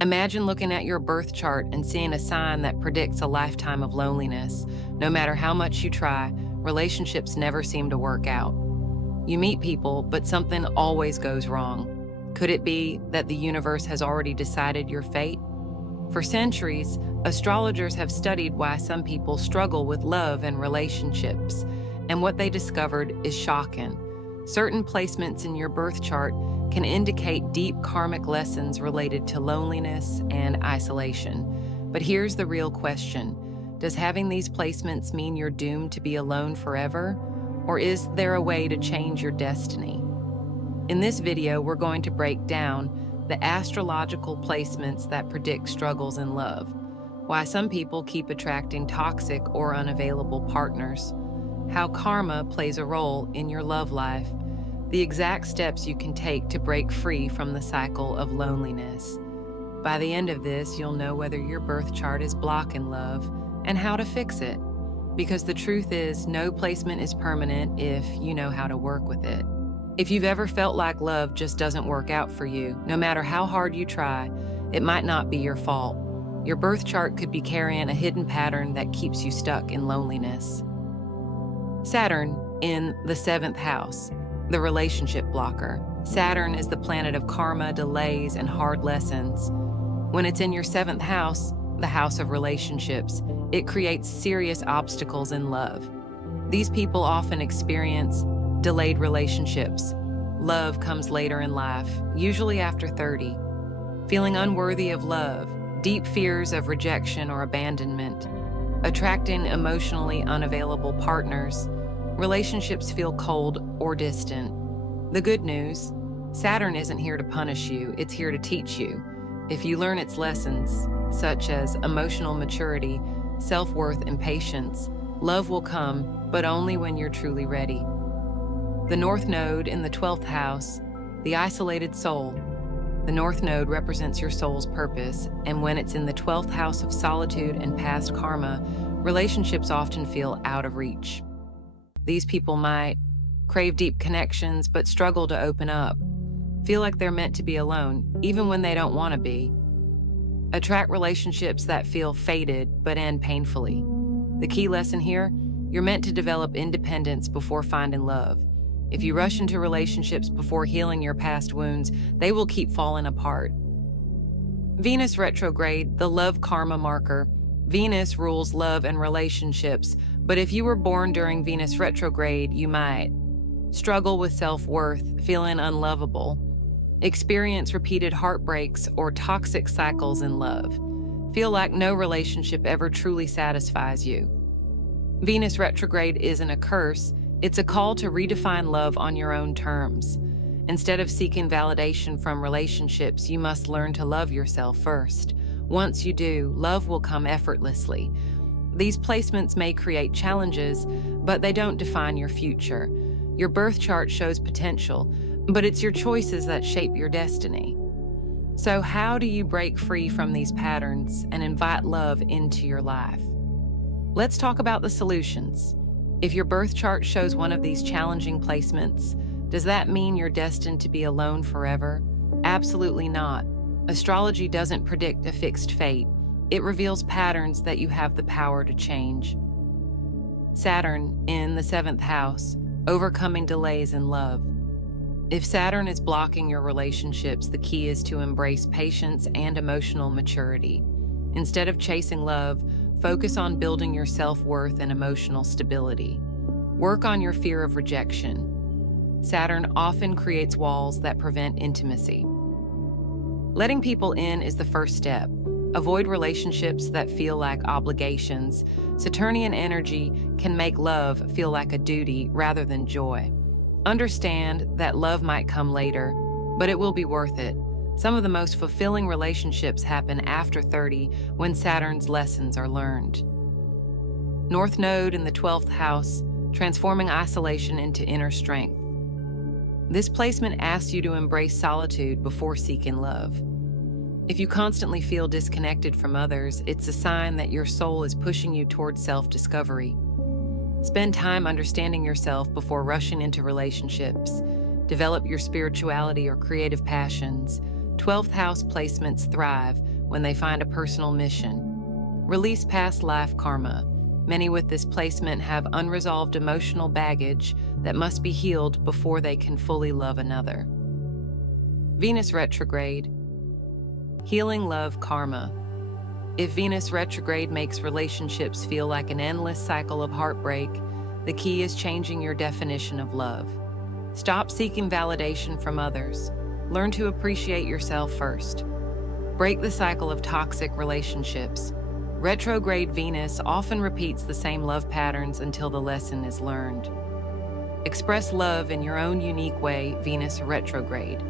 Imagine looking at your birth chart and seeing a sign that predicts a lifetime of loneliness. No matter how much you try, relationships never seem to work out. You meet people, but something always goes wrong. Could it be that the universe has already decided your fate? For centuries, astrologers have studied why some people struggle with love and relationships, and what they discovered is shocking. Certain placements in your birth chart can indicate deep karmic lessons related to loneliness and isolation. But here's the real question. Does having these placements mean you're doomed to be alone forever? Or is there a way to change your destiny? In this video, we're going to break down the astrological placements that predict struggles in love, why some people keep attracting toxic or unavailable partners, how karma plays a role in your love life, the exact steps you can take to break free from the cycle of loneliness. By the end of this, you'll know whether your birth chart is blocking love and how to fix it. Because the truth is, no placement is permanent if you know how to work with it. If you've ever felt like love just doesn't work out for you, no matter how hard you try, it might not be your fault. Your birth chart could be carrying a hidden pattern that keeps you stuck in loneliness. Saturn in the 7th house, the relationship blocker. Saturn is the planet of karma, delays, and hard lessons. When it's in your 7th house, the house of relationships, it creates serious obstacles in love. These people often experience delayed relationships. Love comes later in life, usually after 30. Feeling unworthy of love, deep fears of rejection or abandonment, attracting emotionally unavailable partners, relationships feel cold or distant. The good news, Saturn isn't here to punish you, it's here to teach you. If you learn its lessons, such as emotional maturity, self-worth, and patience, love will come, but only when you're truly ready. The North Node in the 12th house, the isolated soul. The North Node represents your soul's purpose, and when it's in the 12th house of solitude and past karma, relationships often feel out of reach. These people might crave deep connections but struggle to open up, feel like they're meant to be alone, even when they don't want to be. Attract relationships that feel fated but end painfully. The key lesson here, you're meant to develop independence before finding love. If you rush into relationships before healing your past wounds, they will keep falling apart. Venus retrograde, the love karma marker. Venus rules love and relationships, but if you were born during Venus retrograde, you might struggle with self-worth, feeling unlovable, experience repeated heartbreaks or toxic cycles in love, feel like no relationship ever truly satisfies you. Venus retrograde isn't a curse, it's a call to redefine love on your own terms. Instead of seeking validation from relationships, you must learn to love yourself first. Once you do, love will come effortlessly. These placements may create challenges, but they don't define your future. Your birth chart shows potential, but it's your choices that shape your destiny. So how do you break free from these patterns and invite love into your life? Let's talk about the solutions. If your birth chart shows one of these challenging placements, does that mean you're destined to be alone forever? Absolutely not. Astrology doesn't predict a fixed fate. It reveals patterns that you have the power to change. Saturn in the 7th house, overcoming delays in love. If Saturn is blocking your relationships, the key is to embrace patience and emotional maturity. Instead of chasing love, focus on building your self-worth and emotional stability. Work on your fear of rejection. Saturn often creates walls that prevent intimacy. Letting people in is the first step. Avoid relationships that feel like obligations. Saturnian energy can make love feel like a duty rather than joy. Understand that love might come later, but it will be worth it. Some of the most fulfilling relationships happen after 30 when Saturn's lessons are learned. North Node in the 12th house, transforming isolation into inner strength. This placement asks you to embrace solitude before seeking love. If you constantly feel disconnected from others, it's a sign that your soul is pushing you towards self-discovery. Spend time understanding yourself before rushing into relationships. Develop your spirituality or creative passions. 12th house placements thrive when they find a personal mission. Release past life karma. Many with this placement have unresolved emotional baggage that must be healed before they can fully love another. Venus retrograde. Healing love karma. If Venus retrograde makes relationships feel like an endless cycle of heartbreak, the key is changing your definition of love. Stop seeking validation from others. Learn to appreciate yourself first. Break the cycle of toxic relationships. Retrograde Venus often repeats the same love patterns until the lesson is learned. Express love in your own unique way, Venus retrograde.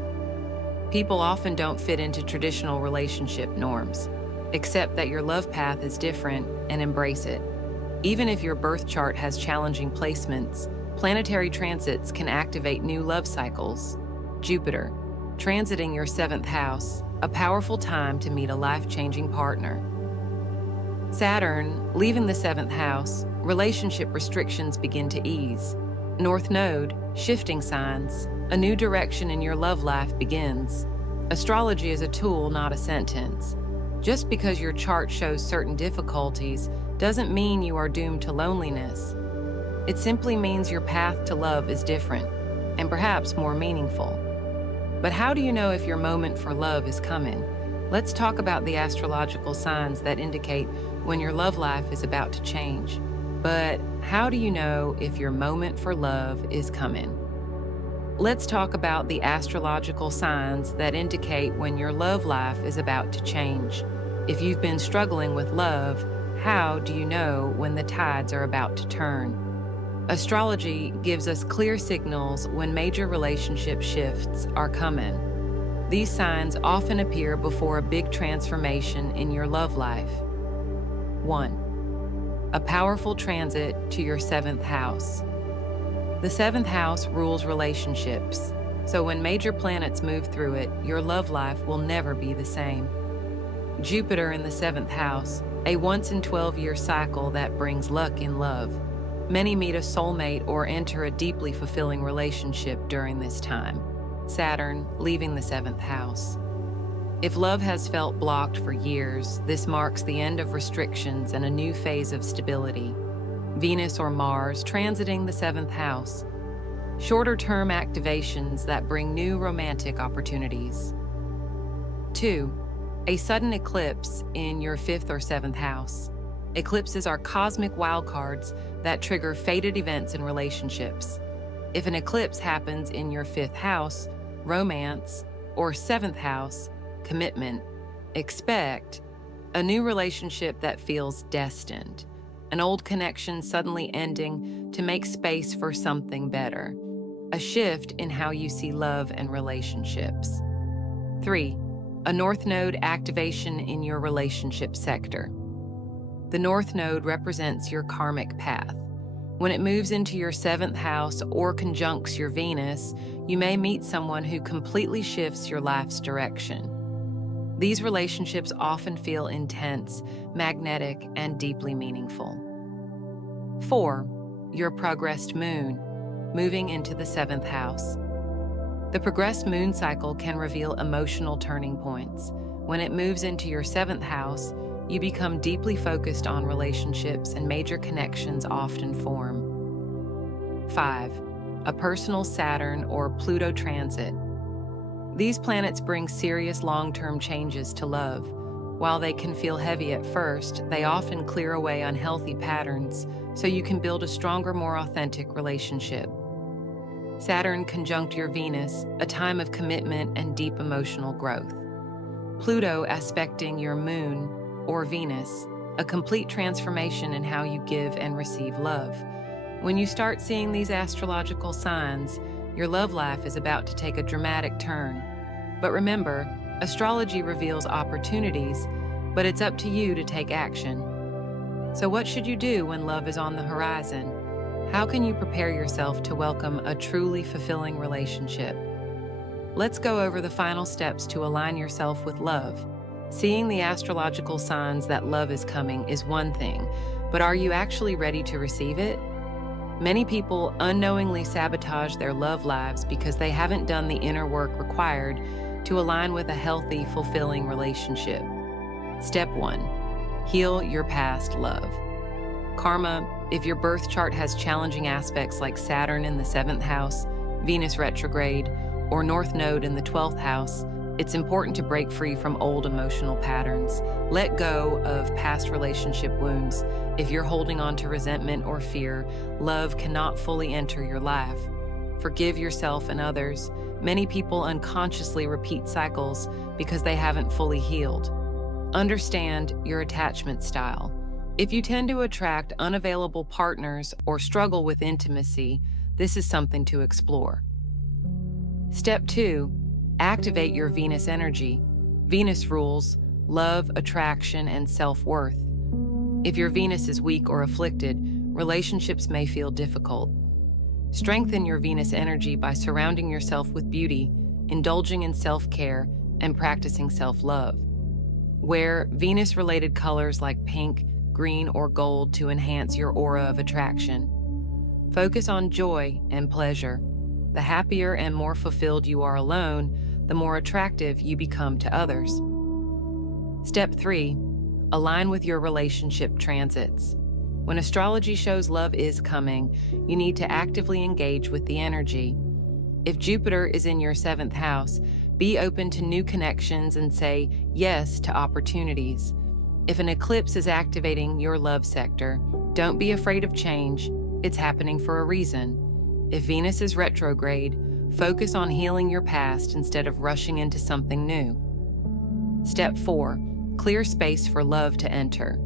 People often don't fit into traditional relationship norms. Accept that your love path is different and embrace it. Even if your birth chart has challenging placements, planetary transits can activate new love cycles. Jupiter, transiting your 7th house, a powerful time to meet a life-changing partner. Saturn, leaving the 7th house, relationship restrictions begin to ease. North Node, shifting signs, a new direction in your love life begins. Astrology is a tool, not a sentence. Just because your chart shows certain difficulties doesn't mean you are doomed to loneliness. It simply means your path to love is different, and perhaps more meaningful. But how do you know if your moment for love is coming? Let's talk about the astrological signs that indicate when your love life is about to change. But how do you know if your moment for love is coming? Let's talk about the astrological signs that indicate when your love life is about to change. If you've been struggling with love, how do you know when the tides are about to turn? Astrology gives us clear signals when major relationship shifts are coming. These signs often appear before a big transformation in your love life. 1. A powerful transit to your 7th house. The 7th house rules relationships, so when major planets move through it, your love life will never be the same. Jupiter in the 7th house, a once-in-12-year cycle that brings luck in love. Many meet a soulmate or enter a deeply fulfilling relationship during this time. Saturn, leaving the 7th house. If love has felt blocked for years, this marks the end of restrictions and a new phase of stability. Venus or Mars transiting the 7th house. Shorter-term activations that bring new romantic opportunities. 2. A sudden eclipse in your 5th or 7th house. Eclipses are cosmic wildcards that trigger fated events in relationships. If an eclipse happens in your 5th house, romance, or 7th house, commitment, expect a new relationship that feels destined. An old connection suddenly ending to make space for something better. A shift in how you see love and relationships. 3. A North Node activation in your relationship sector. The North Node represents your karmic path. When it moves into your 7th house or conjuncts your Venus, you may meet someone who completely shifts your life's direction. These relationships often feel intense, magnetic, and deeply meaningful. 4. Your progressed moon, moving into the 7th house. The progressed moon cycle can reveal emotional turning points. When it moves into your 7th house, you become deeply focused on relationships and major connections often form. 5. A personal Saturn or Pluto transit. These planets bring serious long-term changes to love. While they can feel heavy at first, they often clear away unhealthy patterns so you can build a stronger, more authentic relationship. Saturn conjunct your Venus, a time of commitment and deep emotional growth. Pluto aspecting your moon or Venus, a complete transformation in how you give and receive love. When you start seeing these astrological signs, your love life is about to take a dramatic turn. But remember, astrology reveals opportunities, but it's up to you to take action. So what should you do when love is on the horizon? How can you prepare yourself to welcome a truly fulfilling relationship? Let's go over the final steps to align yourself with love. Seeing the astrological signs that love is coming is one thing, but are you actually ready to receive it? Many people unknowingly sabotage their love lives because they haven't done the inner work required to align with a healthy, fulfilling relationship. Step 1. Heal your past love. Karma, if your birth chart has challenging aspects like Saturn in the 7th house, Venus retrograde, or North Node in the 12th house, it's important to break free from old emotional patterns. Let go of past relationship wounds. If you're holding on to resentment or fear, love cannot fully enter your life. Forgive yourself and others. Many people unconsciously repeat cycles because they haven't fully healed. Understand your attachment style. If you tend to attract unavailable partners or struggle with intimacy, this is something to explore. Step 2. Activate your Venus energy. Venus rules love, attraction, and self-worth. If your Venus is weak or afflicted, relationships may feel difficult. Strengthen your Venus energy by surrounding yourself with beauty, indulging in self-care, and practicing self-love. Wear Venus-related colors like pink, green, or gold to enhance your aura of attraction. Focus on joy and pleasure. The happier and more fulfilled you are alone, the more attractive you become to others. Step 3. Align with your relationship transits. When astrology shows love is coming, you need to actively engage with the energy. If Jupiter is in your 7th house, be open to new connections and say yes to opportunities. If an eclipse is activating your love sector, don't be afraid of change. It's happening for a reason. If Venus is retrograde, focus on healing your past instead of rushing into something new. Step 4. Clear space for love to enter.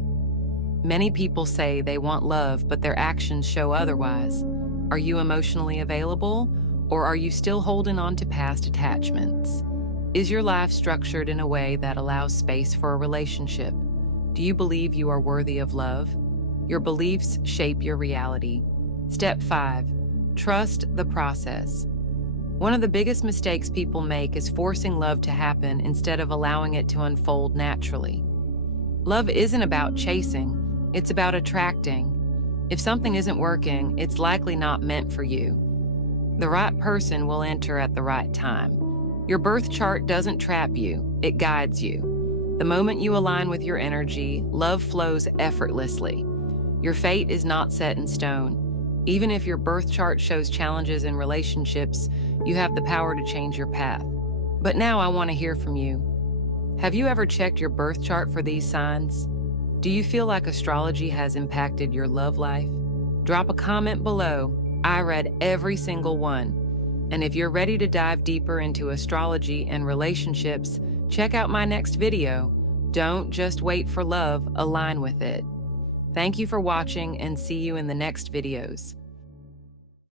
Many people say they want love, but their actions show otherwise. Are you emotionally available, or are you still holding on to past attachments? Is your life structured in a way that allows space for a relationship? Do you believe you are worthy of love? Your beliefs shape your reality. Step 5. Trust the process. One of the biggest mistakes people make is forcing love to happen instead of allowing it to unfold naturally. Love isn't about chasing, it's about attracting. If something isn't working, it's likely not meant for you. The right person will enter at the right time. Your birth chart doesn't trap you, it guides you. The moment you align with your energy, love flows effortlessly. Your fate is not set in stone. Even if your birth chart shows challenges in relationships, you have the power to change your path. But now I want to hear from you. Have you ever checked your birth chart for these signs? Do you feel like astrology has impacted your love life? Drop a comment below. I read every single one. And if you're ready to dive deeper into astrology and relationships, check out my next video. Don't just wait for love, align with it. Thank you for watching and see you in the next videos.